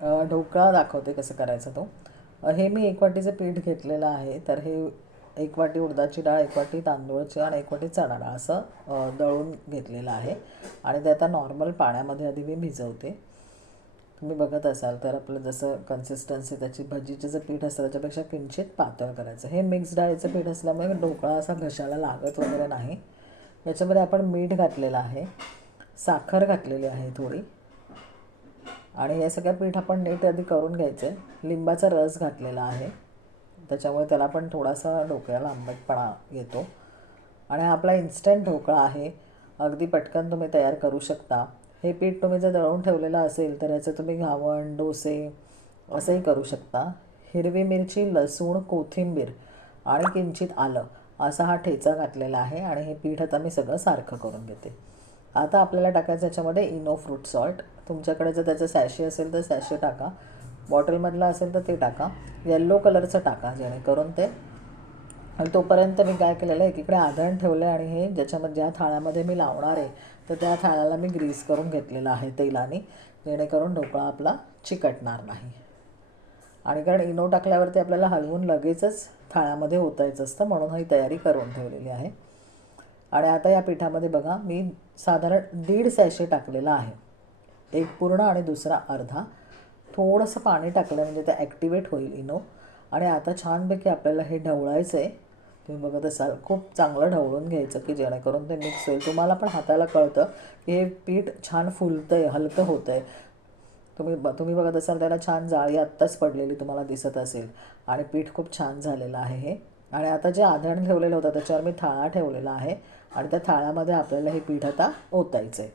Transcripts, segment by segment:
ढोकळा दाखवते कसं करायचा तो. हे मी एक वाटीचं पीठ घेतलेलं आहे. तर हे एक वाटी उडदाची डाळ एक वाटी तांदूळची आणि एक वाटी चणा डाळ असं दळून घेतलेलं आहे. आणि ते आता नॉर्मल पाण्यामध्ये आधी मी भिजवते. तुम्ही बघत असाल तर आपलं जसं कन्सिस्टन्सी त्याची भजीचं जे पीठ असतं त्याच्यापेक्षा किंचित पातळ करायचं. हे मिक्स डाळीचं पीठ असल्यामुळे ढोकळा असा घशाला लागत वगैरे नाही. याच्यामध्ये आपण मीठ घातलेलं आहे. साखर घातलेली आहे थोडी. आणि हे सगळं पीठ आपण नीट आधी करून घ्यायचं. आहे लिंबाचा रस घातलेला आहे. त्याच्यामुळे त्याला पण थोडासा ढोकळ्याला आंबटपणा येतो. आणि हा आपला इन्स्टंट ढोकळा आहे. अगदी पटकन तुम्ही तयार करू शकता. हे पीठ तुम्ही जर दळून ठेवलेलं असेल तर याचं तुम्ही घावण डोसे असंही करू शकता. हिरवी मिरची लसूण कोथिंबीर आणि किंचित आलं असा हा ठेचा घातलेला आहे आणि हे पीठ आता मी सगळं सारखं करून घेते. आता आपल्याला टाकायचं याच्यामध्ये इनो फ्रूट सॉल्ट. तुमच्याकडे जर त्याचं सॅशे असेल तर सॅशे टाका. बॉटलमधलं असेल तर ते टाका. येल्लो कलरचं टाका जेणेकरून ते आणि तोपर्यंत मी काय केलेलं आहे एकीकडे आधण ठेवलं आहे आणि हे ज्याच्यामध्ये ज्या थाळ्यामध्ये मी लावणार आहे तर त्या थाळ्याला मी ग्रीस करून घेतलेलं आहे तेलाने जेणेकरून ढोकळा आपला चिकटणार नाही. आणि कारण इनो टाकल्यावरती आपल्याला हलवून लगेचच थाळ्यामध्ये ओतायचं असतं म्हणून ही तयारी करून ठेवलेली आहे. आणि आता या पिठामध्ये बघा मी साधारण दीड सॅशे टाकलेला आहे. एक पूर्ण आणि दुसरा अर्धा. थोडंसं पाणी टाकलं म्हणजे ते ॲक्टिवेट होईल इनो. आणि आता छानपैकी आपल्याला हे ढवळायचं आहे तुम्ही बघत असाल खूप चांगलं ढवळून घ्यायचं की जेणेकरून ते मिक्स होईल. तुम्हाला पण हाताला कळतं की हे पीठ छान फुलतं आहे हलकं होतं आहे तुम्ही ब तुम्ही बघत असाल त्याला छान जाळी आत्ताच पडलेली तुम्हाला दिसत असेल. आणि पीठ खूप छान झालेलं आहे हे. आणि आता जे आधण ठेवलेलं होतं त्याच्यावर मी थाळा ठेवलेला आहे. आणि त्या थाळ्यामध्ये आपल्याला हे पीठ आता ओतायचं आहे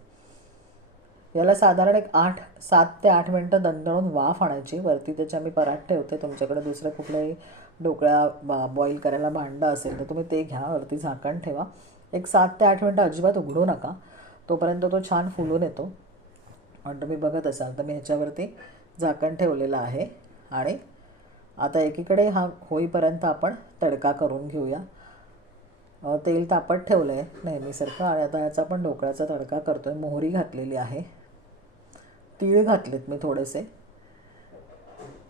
याला साधारण एक आठ सात ते आठ मिनटं दणदणून वाफ आणायची. वरती त्याच्या मी पराठ ठेवते. तुमच्याकडे दुसरं कुठलंही ढोकळा बा बॉईल करायला भांडं असेल तर तुम्ही ते घ्या. वरती झाकण ठेवा. एक सात ते आठ मिनटं अजिबात उघडू नका. तोपर्यंत तो छान फुलून येतो. आणि तुम्ही बघत असाल तर मी ह्याच्यावरती झाकण ठेवलेलं आहे. आणि आता एकीकडे हा होईपर्यंत आपण तडका करून घेऊया. तेल तापत ठेवलं आहे नेहमीसारखं. आणि आता याचा आपण ढोकळ्याचा तडका करतो आहे मोहरी घातलेली आहे. तीळ घातलेत मी थोडेसे.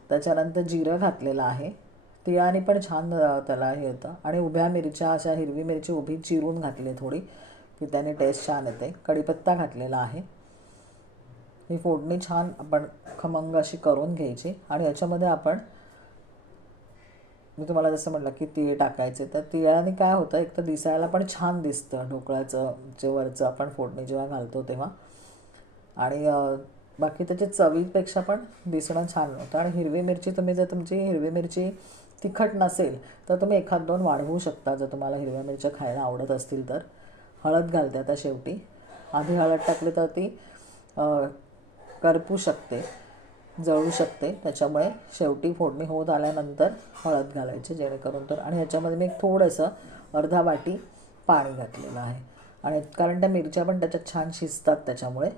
त्याच्यानंतर जिरं घातलेलं आहे. तिळाने पण छान त्याला हे होतं. आणि उभ्या मिरच्या अशा हिरवी मिरची उभी चिरून घातली थोडी की त्याने टेस्ट छान येते. कढीपत्ता घातलेला आहे. ही फोडणी छान आपण खमंग अशी करून घ्यायची. आणि याच्यामध्ये आपण मी तुम्हाला जसं म्हटलं की तीळ टाकायचे. तर तिळाने काय होतं एक तर दिसायला पण छान दिसतं ढोकळ्याचं जे वरचं आपण फोडणी जेव्हा घालतो तेव्हा. आणि बाकी त्याची चवीपेक्षा पण दिसणं छान होतं. आणि हिरवी मिरची तुम्ही जर तुमची हिरवी मिरची तिखट नसेल तर तुम्ही एखाद दोन वाढवू शकता. जर तुम्हाला हिरव्या मिरच्या खायला आवडत असतील तर. हळद घालते आता शेवटी. आधी हळद टाकली तर ती करपू शकते जळू शकते. त्याच्यामुळे शेवटी फोडणी होत आल्यानंतर हळद घालायची जेणेकरून तर. आणि ह्याच्यामध्ये मी एक थोडंसं अर्धा वाटी पाणी घातलेलं आहे. आणि कारण त्या मिरच्या पण त्याच्यात छान शिजतात त्याच्यामुळे.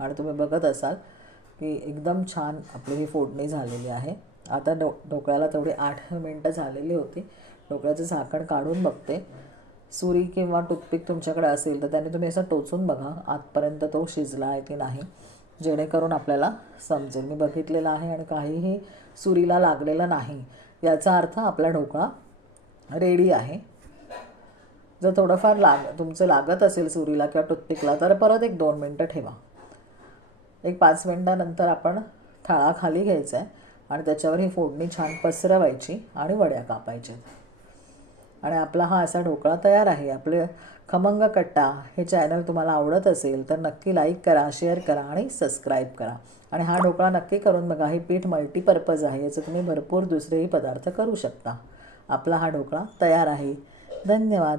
आणि तुम्ही बघत असाल की एकदम छान आपली ही फोडणी झालेली आहे. आता डो ढोकळ्याला तेवढी आठ मिनटं झालेली होती. ढोकळ्याचं झाकण काढून बघते. सुरी किंवा टूथपिक तुमच्याकडे असेल तर त्याने तुम्ही असं टोचून बघा आतपर्यंत तो शिजला आहे की नाही जेणेकरून आपल्याला समजेल. मी बघितलेलं आहे आणि काहीही सुरीला लागलेलं नाही. याचा अर्थ आपला ढोकळा रेडी आहे. जर थोडंफार लाग तुमचं लागत असेल सुरीला किंवा टूथपिकला तर परत एक दोन मिनटं ठेवा. एक पाच मिनटानंतर आपण थाळा खाली घ्यायचा आहे आणि त्याच्यावर ही फोडणी छान पसरवायची आणि वड्या कापायच्या आणि आपला हा असा ढोकळा तयार आहे. आपले खमंग कट्टा हे चॅनल तुम्हाला आवडत असेल तर नक्की लाईक करा शेअर करा आणि सबस्क्राईब करा. आणि हा ढोकळा नक्की करून बघा. हे पीठ मल्टीपर्पज आहे. याचं तुम्ही भरपूर दुसरेही पदार्थ करू शकता. आपला हा ढोकळा तयार आहे. धन्यवाद.